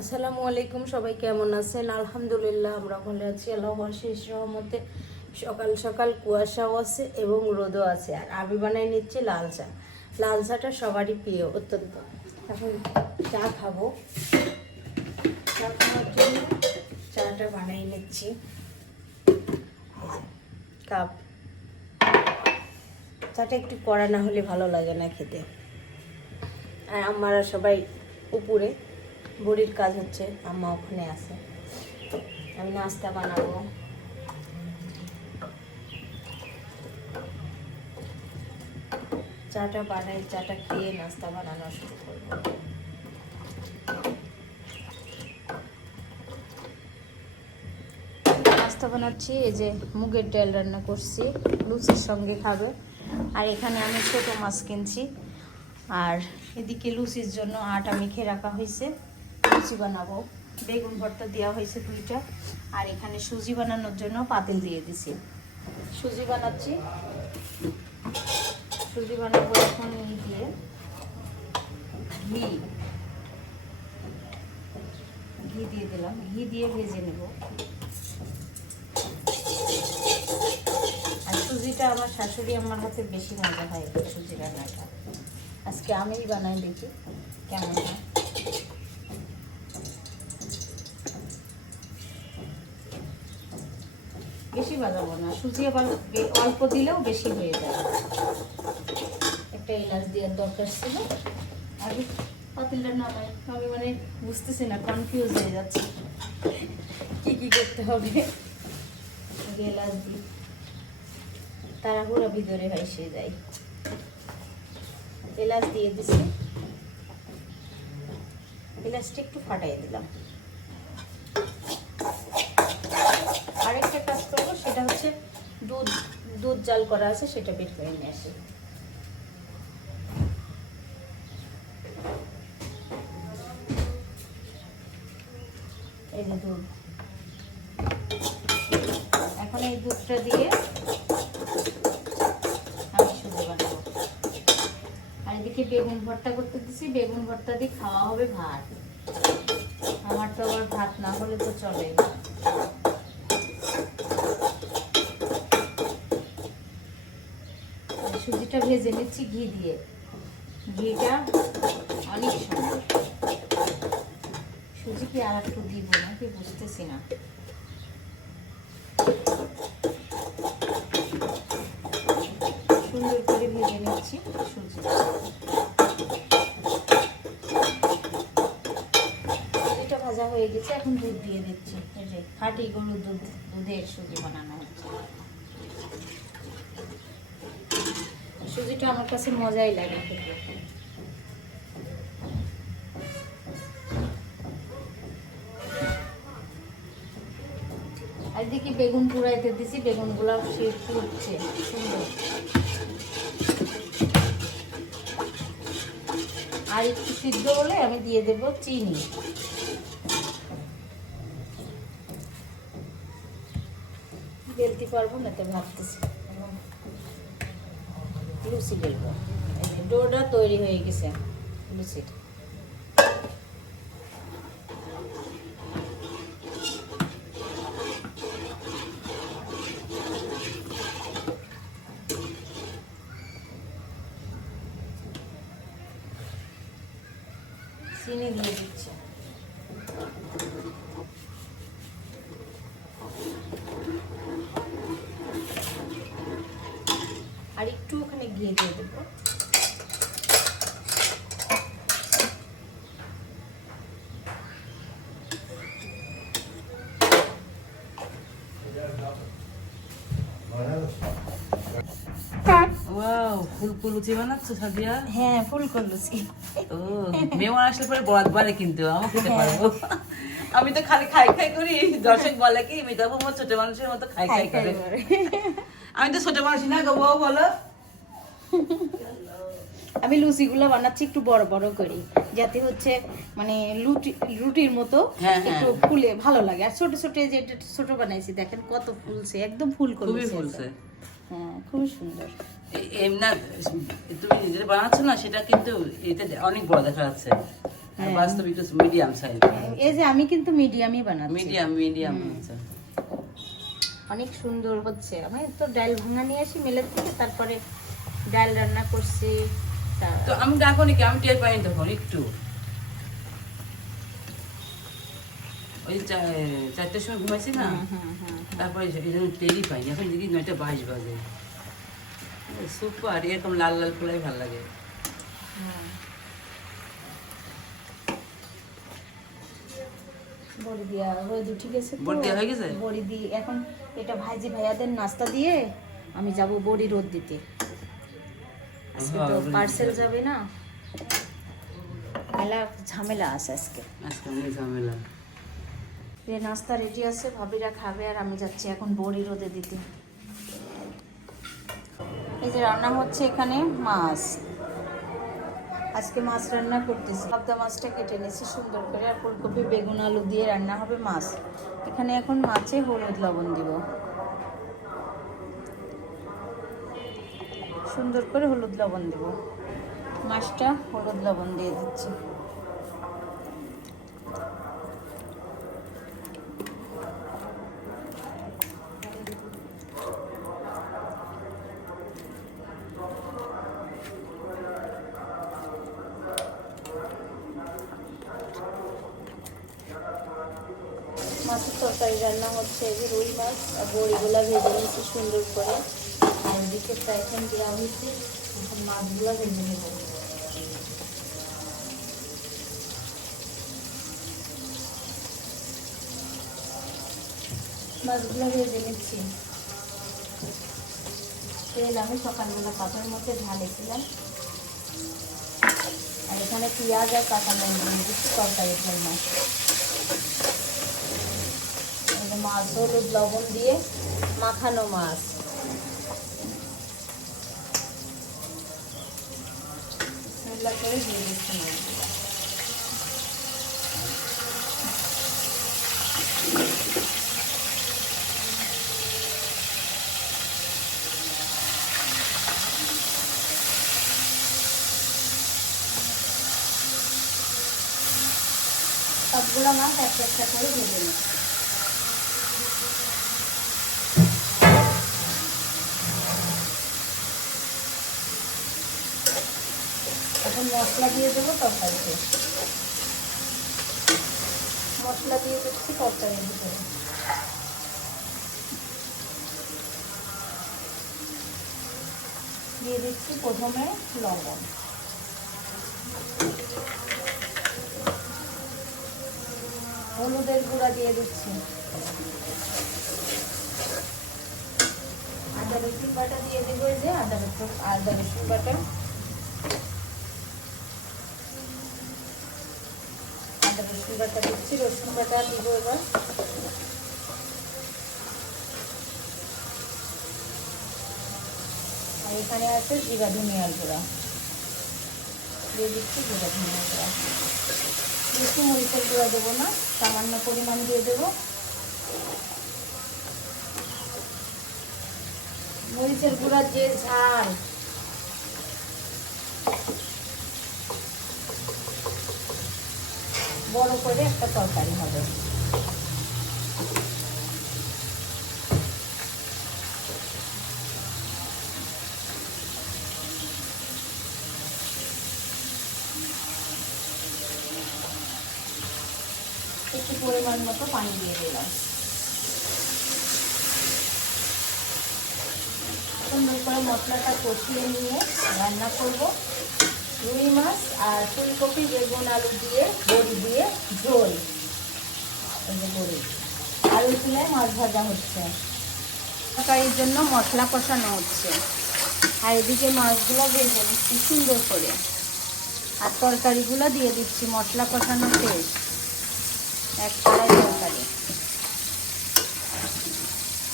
আসসালামু আলাইকুম, সবাই কেমন আছেন? আলহামদুলিল্লাহ আমরা ভালো আছি। আল্লাহর শেষ রহমতে সকাল সকাল কুয়াশাও আছে এবং রোদও আছে। আর আমি বানাই নিচ্ছি লাল চা। লাল চাটা সবারই প্রিয় অত্যন্ত। এখন চা খাবো। চা খাওয়ার জন্য চাটা বানাই নিচ্ছি। কাপ চাটা একটু কড়া না হলে ভালো লাগে না খেতে। আর আমরা সবাই উপরে, বুড়ির কাজ হচ্ছে, আম্মা ওখানে আছে। আমি নাস্তা বানাবো। চাটা বানাই, চাটা খেয়ে নাস্তা বানানো শুরু করবো। নাস্তা বানাচ্ছি, এই যে মুগের ডাল রান্না করছি, লুচির সঙ্গে খাবে। আর এখানে আমি ছোট মাছ কিনছি। আর এদিকে লুচির জন্য আটা মেখে রাখা হয়েছে, লুচি বানাবো। বেগুন ভর্তা দেওয়া হয়েছে 2টা। আর এখানে সুজি বানানোর জন্য পাতিল দিয়ে দিছি। সুজি বানাচ্ছি, সুজি বানাবো এখন দিয়ে ঘি দিয়ে দিলাম, ঘি দিয়ে ভেজে নেব। আর সুজিটা আমার শাশুড়ি আমার হাতে বেশি মজা হয়, সুজি রান্নাটা। আজকে আমিই বানাই, দেখি কেমন হয়। বেশি বানাবো না, সুজি আবার অল্প দিলেও বেশি হয়ে যায়। একটা এলাচ দেওয়ার দরকার ছিল। আগে পাতিলটা নামাই, আমি মানে বুঝতেছি না, কনফিউজ হয়ে যাচ্ছে কি কি করতে হবে। আগে এলাচ দিই, তাড়াহুড়া ভিতরে ভাইসে যায়। এলাচ দিয়ে দিছি, এলাচটা একটু ফাটাই দিলাম। আরেকটা কাজ করবো, সেটা হচ্ছে দুধ জাল করা আছে, সেটা বের করে নিয়ে আসি। এই যে দুধ, এখন এই দুধটা দিয়ে আমি সুজি বানাবো। আর এদিকে বেগুন ভর্তা করতে দিছি, বেগুন ভর্তা দিয়ে খাওয়া হবে ভাত। আমার তো আবার ভাত না হলে তো চলে। সুজিটা ভেজে নিচ্ছি ঘি দিয়ে, ঘিটা অনেক সুন্দর। সুজি কি আর একটু দিব নাকি বুঝতেছি না। সুন্দর করে ভেজে নিচ্ছি সুজি। সুজিটা ভাজা হয়ে গেছে, এখন দুধ দিয়ে দিচ্ছি। এই যে খাঁটি গরুর দুধের সুজি বানানো হচ্ছে। সুজিটা আমার কাছে মজাই লাগে খেতে। আর দেখি বেগুন পুরাইতে দিছি, বেগুনগুলো ফুটছে সুন্দর। আর একটু সিদ্ধ হলে আমি দিয়ে দেব চিনি। বেলতে পারবো না তো ভাবতেছি, লুচি বেলবো। ডোটা তৈরি হয়ে গেছে লুচিটা। চিনি দিয়ে দিচ্ছি। আর একটু ওখানে ঘি দিয়ে দেবো। ওয়াও, ফুলকো লুচি বানাচ্ছ সাদিয়া? হ্যাঁ, ফুলকো লুচি। ও, মেহমান আসলে পরে বরাত বাড়ে, কিন্তু আমি খেতে পারবো। আমি তো খালি খাই খাই করি, দর্শক বলে কি মিতা বৌমা ছোট মানুষের মতো খাই খাই করে। আমি তো ছোট মানুষ না গো, বউ বলো। আমি লুচিগুলো বানাচ্ছি একটু বড় বড় করি, যাতে হচ্ছে মানে রুটির মতো একটু ফুলে ভালো লাগে। আর ছোট ছোট, যে ছোট বানাইছি দেখেন কত ফুলছে, একদম ফুল খুবই ফুলছে। হ্যাঁ, খুবই সুন্দর। এমনি তুমি যেটা বানাচ্ছ না, সেটা কিন্তু এটা অনেক বড় দেখা যাচ্ছে। আর বাস্তবে একটু মিডিয়াম সাইজ। এই যে আমি কিন্তু মিডিয়ামই বানাচ্ছি। মিডিয়াম আচ্ছা। অনেক সুন্দর হচ্ছে। আমি তো ডাল ভাঙা নিয়ে আসি মেলের থেকে, তারপরে ডাল রান্না করছি। তো আমি ডাকনি কি, আমি টের পাইনি তখন একটু। ওই 4টার সময় ঘুমাইছি না, তারপরে এই জন্য টেরই পাইনি। এখন দেখি 9:22 বাজে। সুপার, এরকম লাল লাল পোলাই ভালো লাগে। বড়ি দিয়া রোদ উঠে গেছে, বড়ি দেওয়া হয়ে গেছে? বড়ি দিয়ে এখন এটা ভাইজি ভাইয়াদের নাস্তা দিয়ে আমি যাব বড়ি রোদ দিতে। আজকে তো পার্সেল যাবে না, মেলা ঝামেলা আছে আজকে। আজকে অনেক ঝামেলা। নাস্তা রেডি আছে, ভাবিরা খাবে, আর আমি যাচ্ছি এখন বড়ি রোদে দিতে। এই যে রান্না হচ্ছে এখানে মাছ, আজকে মাছ রান্না করতেছি। পাবদা মাছটা কেটে নিয়েছি সুন্দর করে, আর ফুলকপি বেগুন আলু দিয়ে রান্না হবে মাছ। এখানে এখন মাছে হলুদ লবণ দিব, সুন্দর করে হলুদ লবণ দিব। মাছটা হলুদ লবণ দিয়ে দিচ্ছি। মাছের তরকারি রান্না হচ্ছে, এই যে রুই মাছ আর বড়িগুলা ভেজে নিয়েছি সুন্দর করে, আর ওদিকে ফ্রাইপ্যান দেওয়া হয়েছে, এখন মাছগুলা ভেজে নেব। মাছগুলো ভেজে নিচ্ছি। তেল আমি সকালবেলা পাতার মধ্যে ঢালেছিলাম, আর এখানে পেঁয়াজ আর কাঁচা লঙ্কা দিয়ে দিচ্ছি তরকারির জন্য। মাছ হলুদ লবণ দিয়ে মাখানো মাছ, করে দিয়ে দিচ্ছি মাছগুলো। সবগুলো মাছ একটা একটা করে ভেজে নিচ্ছি। এখন মশলা দিয়ে দেবো তরকারিতে, মশলা দিয়ে দিচ্ছি তরকারির ভিতরে। দিয়ে দিচ্ছি প্রথমে লবণ, হলুদের গুঁড়া দিয়ে দিচ্ছি, আদা রসুন বাটা দিয়ে দেবো। এই যে আদা রসুন বাটা, আদা রসুন বাটা দিচ্ছি, রসুন বাটা দিব এবার। আর এখানে আছে জিরা ধনিয়ার গুঁড়া, দিয়ে দিচ্ছি জিরা ধনিয়ার গুঁড়া। বেশি মরিচের গুঁড়া দেবো না, সামান্য পরিমাণ দিয়ে দেবো। মরিচের গুঁড়া যে ঝাল, বড় করে একটা তরকারি হবে। একটু পরিমাণ মতো পানি দিয়ে দিলাম। সুন্দর করে মশলাটা কষিয়ে নিয়ে রান্না করব রুই মাছ আর ফুলকপি বেগুন আলু দিয়ে বড়ি দিয়ে ঝোল। এই যে বড়ি আলু চুলায় মাছ ভাজা হচ্ছে, তরকারির জন্য মশলা কষানো হচ্ছে, আর এদিকে মাছগুলো ভেজে নিচ্ছি সুন্দর করে, আর তরকারিগুলো দিয়ে দিচ্ছি মশলা কষানো শেষ, এক কড়াই তরকারি।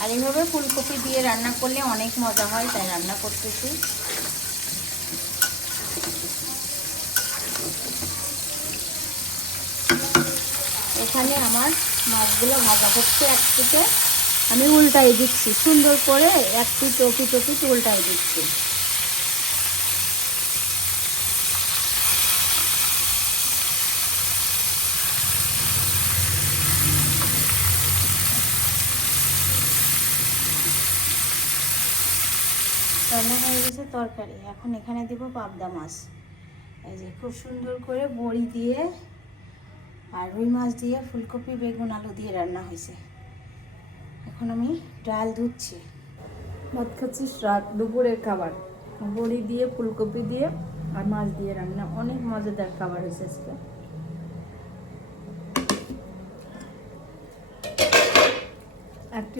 আর এইভাবে ফুলকপি দিয়ে রান্না করলে অনেক মজা হয়, তাই রান্না করতেছি। এখানে আমার মাছগুলো ভাজা হচ্ছে, এক পিঠে আমি উল্টাই দিচ্ছি সুন্দর করে, এক পিঠ ওপিট উল্টাই দিচ্ছি। রান্না হয়ে গেছে তরকারি। এখন এখানে দিব পাবদা মাছ। এই যে খুব সুন্দর করে বড়ি দিয়ে আর রুই মাছ দিয়ে ফুলকপি বেগুন আলু দিয়ে রান্না হয়েছে। এখন আমি ডাল ধুচ্ছি। ভাত খাচ্ছি রাত দুপুরের খাবার, বড়ি দিয়ে ফুলকপি দিয়ে আর মাছ দিয়ে রান্না। অনেক মজাদার খাবার হয়েছে আজকে।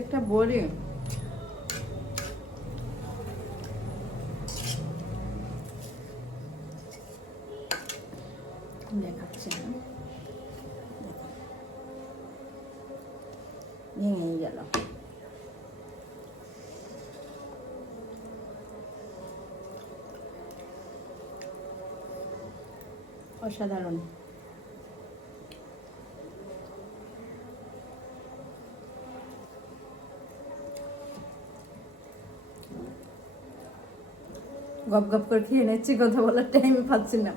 একটা বড়ি দেখাচ্ছে না, ভেঙে গেল। অসাধারণ। গপ গপ করে খেয়ে নিচ্ছি, কথা বলার টাইম পাচ্ছি না,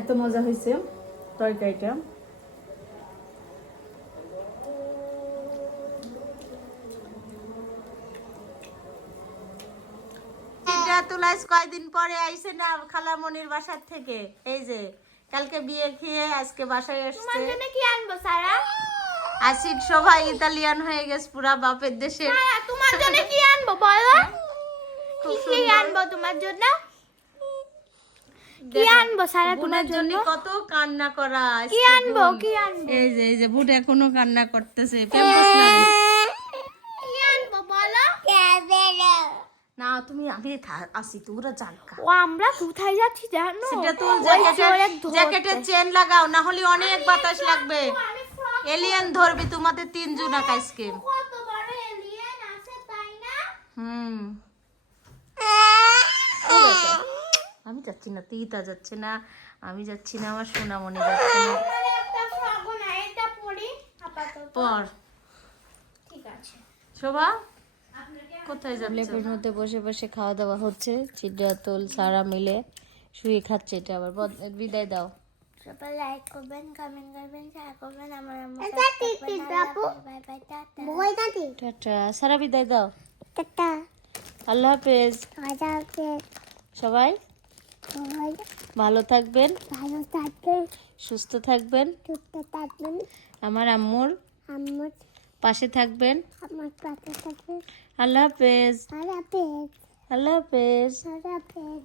এত মজা হয়েছে তরকারিটা। তুলাইস কয়দিন পরে আইছে না খালামনির বাসার থেকে। এই যে কালকে বিয়ে খেয়ে আজকে বাসায় আসছে। তোমার জন্য কি আনবো সারা? আসিড সবাই ইতালিয়ান হয়ে গেছে পুরা বাপের দেশে। সারা তোমার জন্য কি আনবো বলো? কি আনবো তোমার জন্য? কি আনবো সারা তোমার জন্য? কত কান্না করা। কি আনবো? কি আনবো? এই যে বুট এখনো কান্না করতেছে। প্যাম্পাস নাই। কি আনবো বলো? না তুমি আমি আসি তোরা জানকা। ও আমরা কোথায় যাচ্ছি জানো? সেটা তো জ্যাকেটের চেন লাগাও, না হলে অনেক বাতাস লাগবে। এলিয়েন ধরবি তোমাদের তিনজন আজকে। কত বড় এলিয়েন আছে তাই না? আমি যাচ্ছি না, তিতা যাচ্ছে না, আমি যাচ্ছি না, আমার সোনামণি যাচ্ছে না। আমার একটা ফ্রক না, এটা পরি আপাতত। পর ঠিক আছে। শোভা কোথায় যাচ্ছে? লেপের মধ্যে বসে বসে খাওয়া দাওয়া হচ্ছে। চিত্রাতুল সারা মিলে শুয়ে খাচ্ছে। এটা আবার বিদায় দাও। সবাই লাইক করবেন, কমেন্ট করবেন, শেয়ার করবেন। আমার বাই বাই, টাটা। টাটা। সারা বিদায় দাও। টাটা। আল্লাহ হাফেজ। আল্লাহ হাফেজ। সবাই ভালো থাকবেন, ভালো থাকবেন, সুস্থ থাকবেন, সুস্থ থাকবেন। আমার আম্মুর আমার পাশে থাকবেন। আমার পাশে থাকবেন। আল্লাহ হাফেজ। আল্লাহ হাফেজ। আল্লাহ হাফেজ। আল্লাহ হাফেজ।